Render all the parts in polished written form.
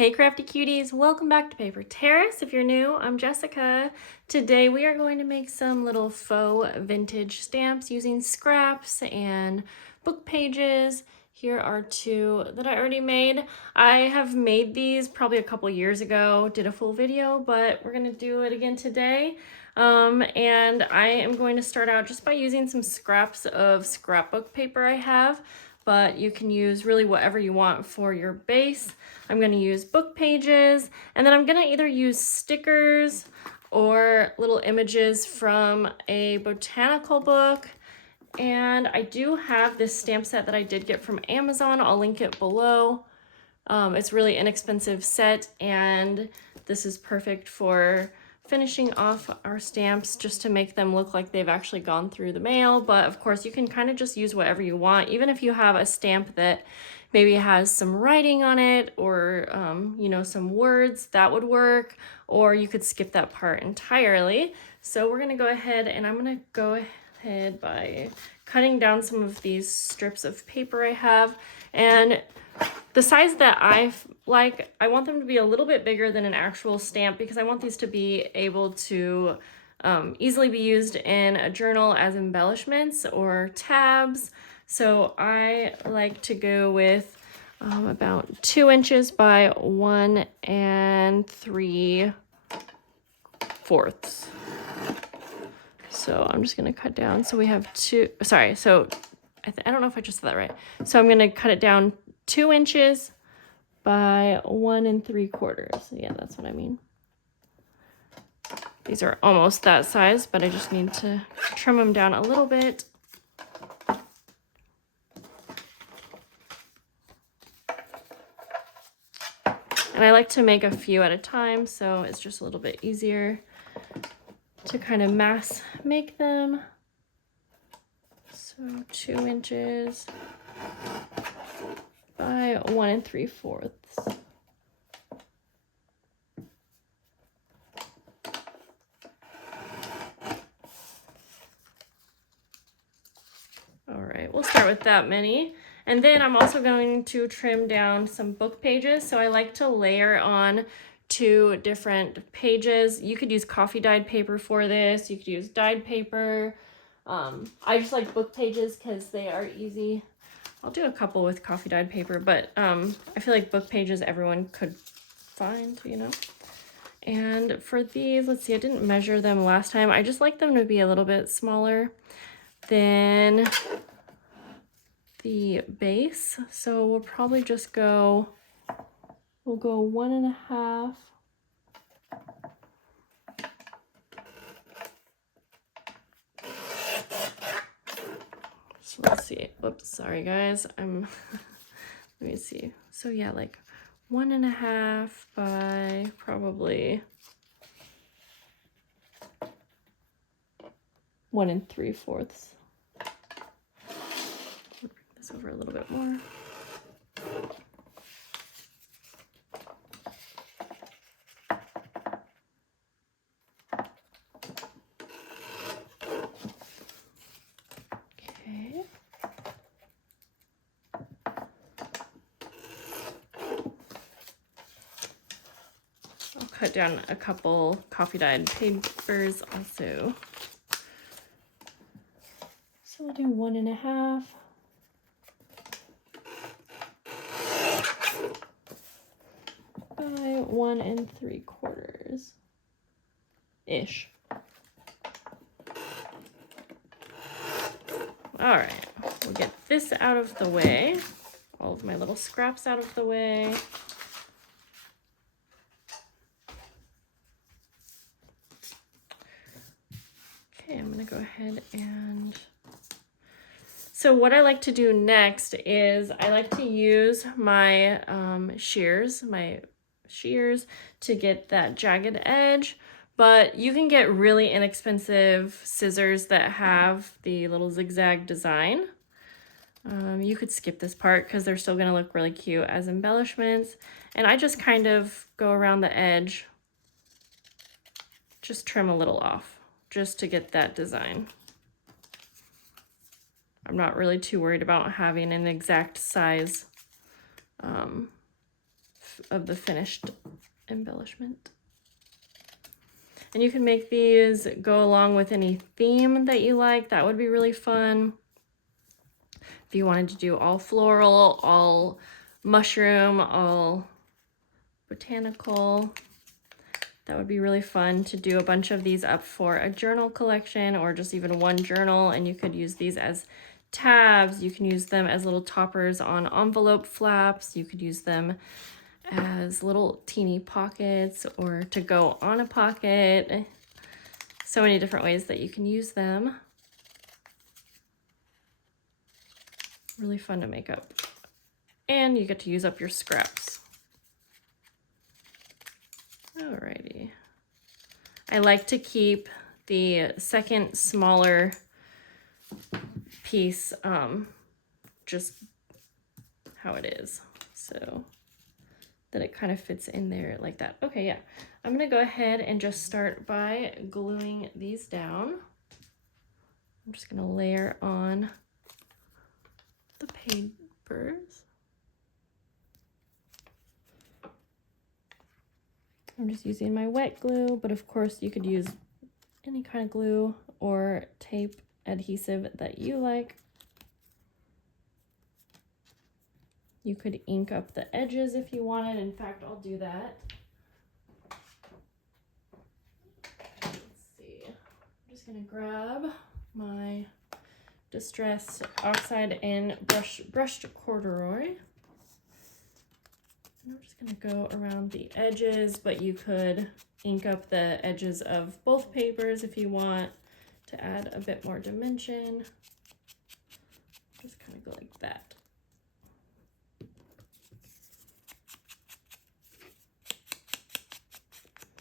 Hey crafty cuties, welcome back to Paper Terrace. If you're new, I'm Jessica. Today we are going to make some little faux vintage stamps using scraps and book pages. Here are two that I already made. I have made these probably a couple years ago, did a full video, but we're gonna do it again today. And I am going to start out just by using some scraps of scrapbook paper I have, but you can use really whatever you want for your base. I'm going to use book pages, and then I'm going to either use stickers or little images from a botanical book. And I do have this stamp set that I did get from Amazon. I'll link it below. It's really inexpensive set, and this is perfect for finishing off our stamps just to make them look like they've actually gone through the mail. But of course you can kind of just use whatever you want, even if you have a stamp that maybe has some writing on it or you know, some words, that would work, or you could skip that part entirely. So we're gonna go ahead and I'm gonna go ahead by cutting down some of these strips of paper I have, and the size that I like, I want them to be a little bit bigger than an actual stamp because I want these to be able to easily be used in a journal as embellishments or tabs. So I like to go with about 2 inches by 1 3/4. So I'm just gonna cut down. So we have I don't know if I just said that right. So I'm gonna cut it down 2 inches by 1 3/4. Yeah, that's what I mean. These are almost that size, but I just need to trim them down a little bit. And I like to make a few at a time, so it's just a little bit easier to kind of mass make them. So 2 inches by 1 3/4. All right, we'll start with that many. And then I'm also going to trim down some book pages. So I like to layer on 2 different pages. You could use coffee dyed paper for this. You could use dyed paper. I just like book pages because they are easy. I'll do a couple with coffee dyed paper, but I feel like book pages everyone could find, you know. And for these, let's see, I didn't measure them last time. I just like them to be a little bit smaller than the base. So we'll probably just go, we'll go 1.5. So let's see. Whoops, sorry guys. let me see. So yeah, like 1.5 by probably 1 3/4. Bring this over a little bit more. Okay. I'll cut down a couple coffee dyed papers also. So we'll do 1.5. By 1 3/4 ish. All right, we'll get this out of the way. All of my little scraps out of the way. Okay, I'm gonna go ahead and, so what I like to do next is I like to use my shears to get that jagged edge, but you can get really inexpensive scissors that have the little zigzag design. You could skip this part because they're still gonna look really cute as embellishments. And I just kind of go around the edge, just trim a little off just to get that design. I'm not really too worried about having an exact size of the finished embellishment. And you can make these go along with any theme that you like. That would be really fun. If you wanted to do all floral, all mushroom, all botanical, that would be really fun to do a bunch of these up for a journal collection or just even one journal. And you could use these as tabs. You can use them as little toppers on envelope flaps. You could use them as little teeny pockets or to go on a pocket. So many different ways that you can use them. Really fun to make up. And you get to use up your scraps. Alrighty. I like to keep the second smaller piece just how it is. So that it kind of fits in there like that. Okay, yeah. I'm gonna go ahead and just start by gluing these down. I'm just gonna layer on the papers. I'm just using my wet glue, but of course you could use any kind of glue or tape adhesive that you like. You could ink up the edges if you wanted. In fact, I'll do that. Let's see. I'm just gonna grab my Distress Oxide and brushed corduroy. And I'm just gonna go around the edges, but you could ink up the edges of both papers if you want to add a bit more dimension. Just kind of go like that.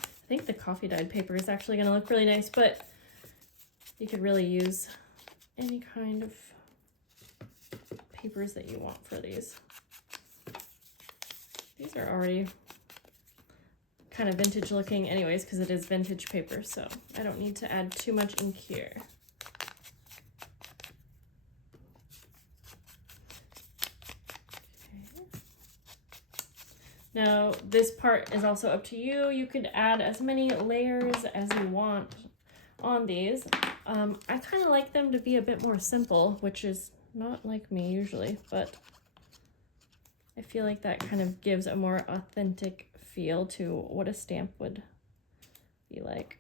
I think the coffee dyed paper is actually going to look really nice, but you could really use any kind of papers that you want for these. These are already kind of vintage looking anyways because it is vintage paper, so I don't need to add too much ink here. Now, this part is also up to you. You could add as many layers as you want on these. I kind of like them to be a bit more simple, which is not like me usually, but I feel like that kind of gives a more authentic feel to what a stamp would be like.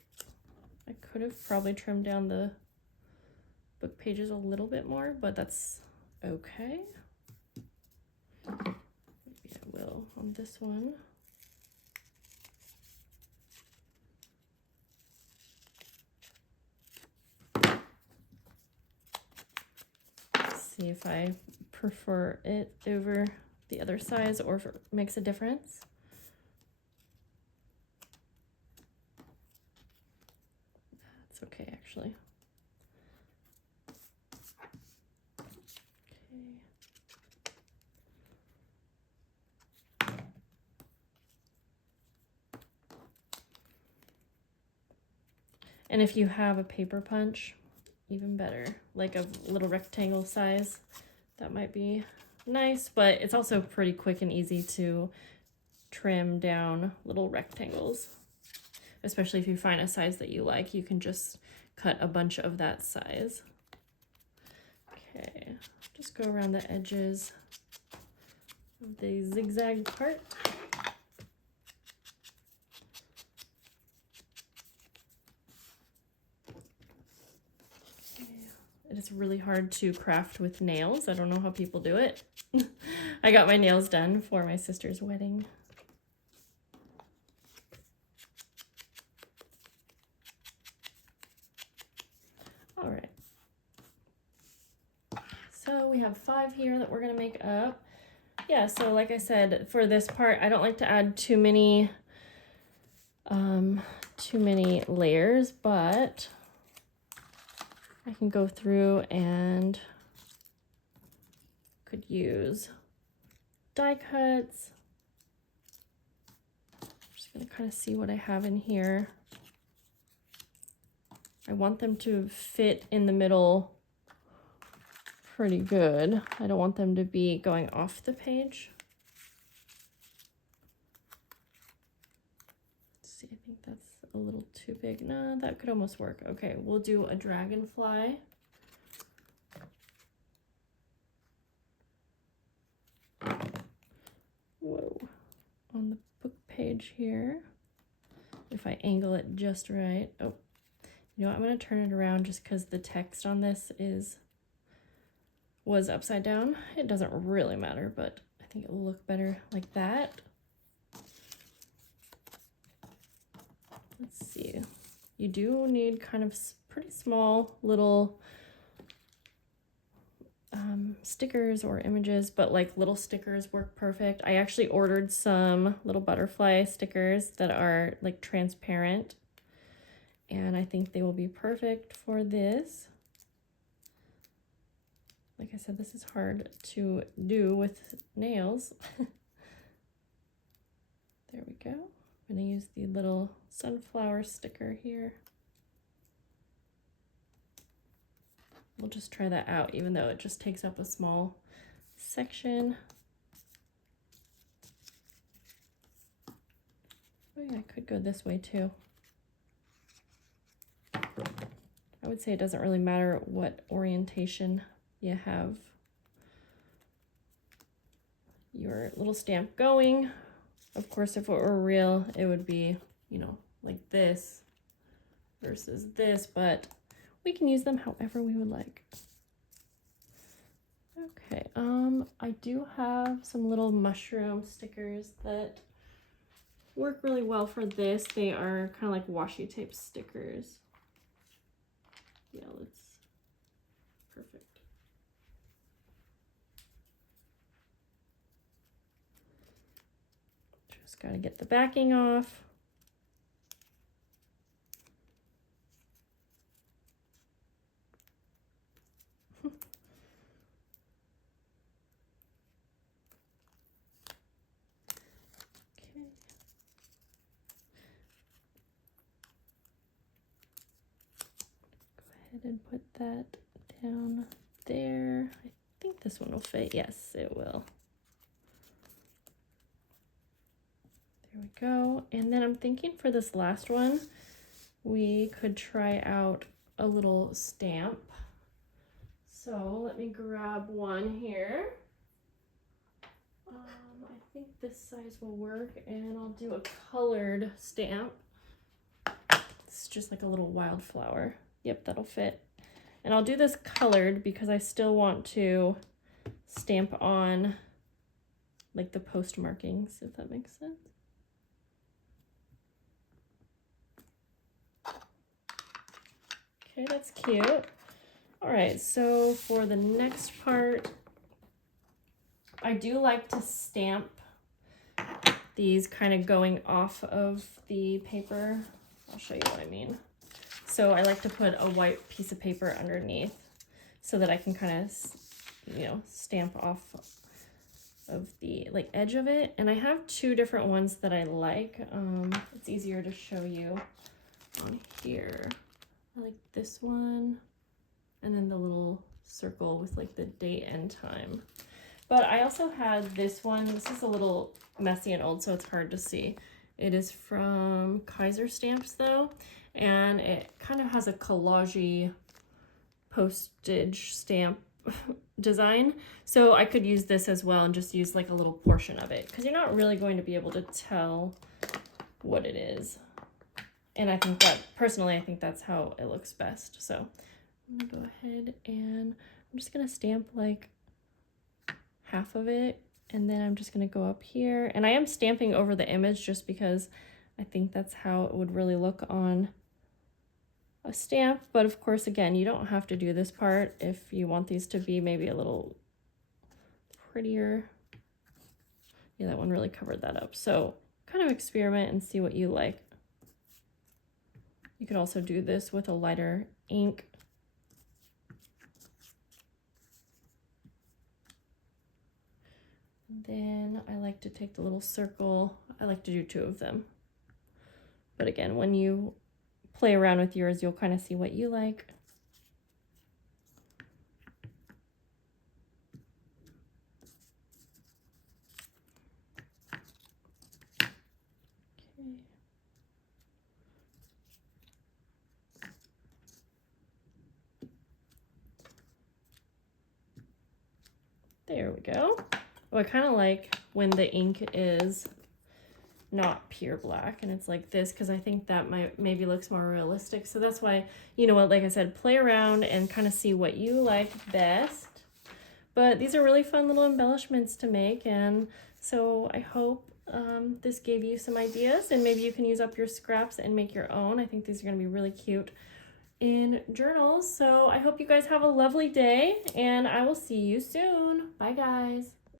I could have probably trimmed down the book pages a little bit more, but that's okay. Will on this one. Let's see if I prefer it over the other size or if it makes a difference. That's okay, actually. And if you have a paper punch, even better, like a little rectangle size, that might be nice, but it's also pretty quick and easy to trim down little rectangles, especially if you find a size that you like. You can just cut a bunch of that size. Okay, just go around the edges of the zigzag part. It is really hard to craft with nails. I don't know how people do it. I got my nails done for my sister's wedding. All right. So we have 5 here that we're gonna make up. Yeah, so like I said, for this part, I don't like to add too many layers, but I can go through and could use die cuts. I'm just gonna kind of see what I have in here. I want them to fit in the middle pretty good. I don't want them to be going off the page. see, I think that's a little too big. No, that could almost work. Okay, we'll do a dragonfly. Whoa, on the book page here. If I angle it just right. Oh, you know what? I'm going to turn it around just because the text on this was upside down. It doesn't really matter, but I think it will look better like that. Let's see. You do need kind of pretty small little stickers or images, but like little stickers work perfect. I actually ordered some little butterfly stickers that are like transparent, and I think they will be perfect for this. Like I said, this is hard to do with nails. There we go. I'm going to use the little sunflower sticker here. We'll just try that out, even though it just takes up a small section. Oh yeah, I could go this way too. I would say it doesn't really matter what orientation you have your little stamp going. Of course, if it were real, it would be, you know, like this versus this, but we can use them however we would like. Okay, I do have some little mushroom stickers that work really well for this. They are kind of like washi tape stickers. Yeah, perfect. Just gotta get the backing off. And put that down there. I think this one will fit. Yes, it will. There we go. And then I'm thinking for this last one, we could try out a little stamp. So let me grab one here. I think this size will work, and I'll do a colored stamp. It's just like a little wildflower. Yep, that'll fit. And I'll do this colored because I still want to stamp on like the post markings, if that makes sense. Okay, that's cute. All right, so for the next part, I do like to stamp these kind of going off of the paper. I'll show you what I mean. So I like to put a white piece of paper underneath so that I can kind of, you know, stamp off of the like edge of it. And I have two different ones that I like. It's easier to show you on here. I like this one, and then the little circle with like the date and time. But I also had this one. This is a little messy and old, so it's hard to see. It is from Kaiser Stamps though, and it kind of has a collage-y postage stamp design. So I could use this as well and just use like a little portion of it, because you're not really going to be able to tell what it is. And I think that, personally, I think that's how it looks best. So I'm gonna go ahead and I'm just gonna stamp like half of it, and then I'm just gonna go up here, and I am stamping over the image just because I think that's how it would really look on a stamp. But of course, again, you don't have to do this part if you want these to be maybe a little prettier. Yeah, that one really covered that up. So kind of experiment and see what you like. You could also do this with a lighter ink. Then I like to take the little circle. I like to do two of them. But again, when you play around with yours, you'll kind of see what you like. Okay. There we go. Oh, I kind of like when the ink is not pure black and it's like this, because I think that maybe looks more realistic. So that's why, you know what, like I said, play around and kind of see what you like best. But these are really fun little embellishments to make, and so I hope this gave you some ideas, and maybe you can use up your scraps and make your own. I think these are going to be really cute in journals. So I hope you guys have a lovely day, and I will see you soon. Bye guys.